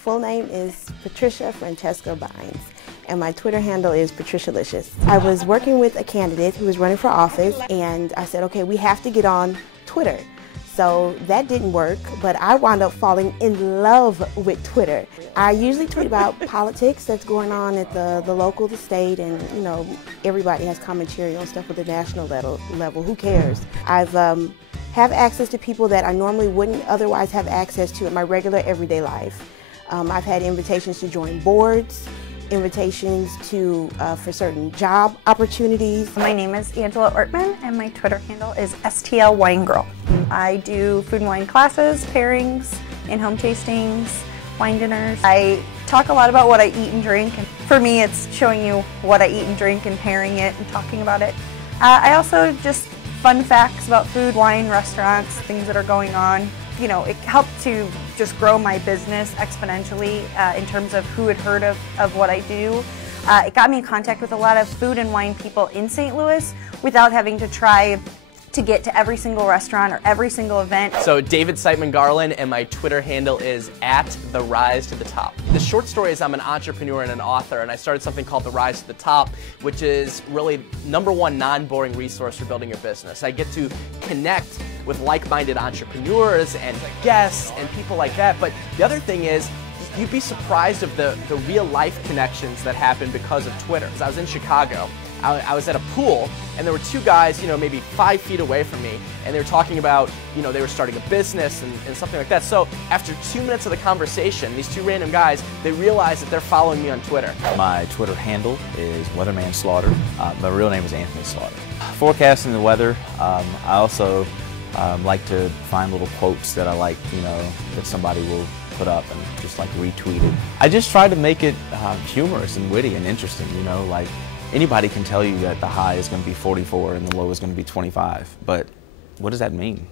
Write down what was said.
full name is Patricia Francesca Bynes, and my Twitter handle is Patricialicious. I was working with a candidate who was running for office, and I said, okay, we have to get on Twitter. So that didn't work, but I wound up falling in love with Twitter. I usually tweet about politics that's going on at the local, the state, and you know, everybody has commentary on stuff at the national level. Who cares? I've have access to people that I normally wouldn't otherwise have access to in my regular everyday life. I've had invitations to join boards, invitations to for certain job opportunities. My name is Angela Ortman, and my Twitter handle is STL Wine Girl. I do food and wine classes, pairings, in-home tastings, wine dinners. I talk a lot about what I eat and drink, and for me it's showing you what I eat and drink and pairing it and talking about it. I also just fun facts about food, wine, restaurants, things that are going on. You know, it helped to just grow my business exponentially in terms of who had heard of what I do. It got me in contact with a lot of food and wine people in St. Louis without having to try to get to every single restaurant or every single event. So David Siteman Garland, and my Twitter handle is @TheRiseToTheTop. The short story is I'm an entrepreneur and an author, and I started something called The Rise to the Top, which is really #1 non-boring resource for building your business. I get to connect with like-minded entrepreneurs and guests and people like that, but the other thing is you'd be surprised of the real-life connections that happen because of Twitter. I was in Chicago. I was at a pool, and there were two guys, you know, maybe 5 feet away from me, and they were talking about, you know, they were starting a business and something like that. So after 2 minutes of the conversation, these two random guys, they realized that they're following me on Twitter. My Twitter handle is Weatherman Slaughter. My real name is Anthony Slaughter. Forecasting the weather, I also like to find little quotes that I like, you know, that somebody will put up and just like retweet it. I just try to make it humorous and witty and interesting, you know, like anybody can tell you that the high is going to be 44 and the low is going to be 25, but what does that mean?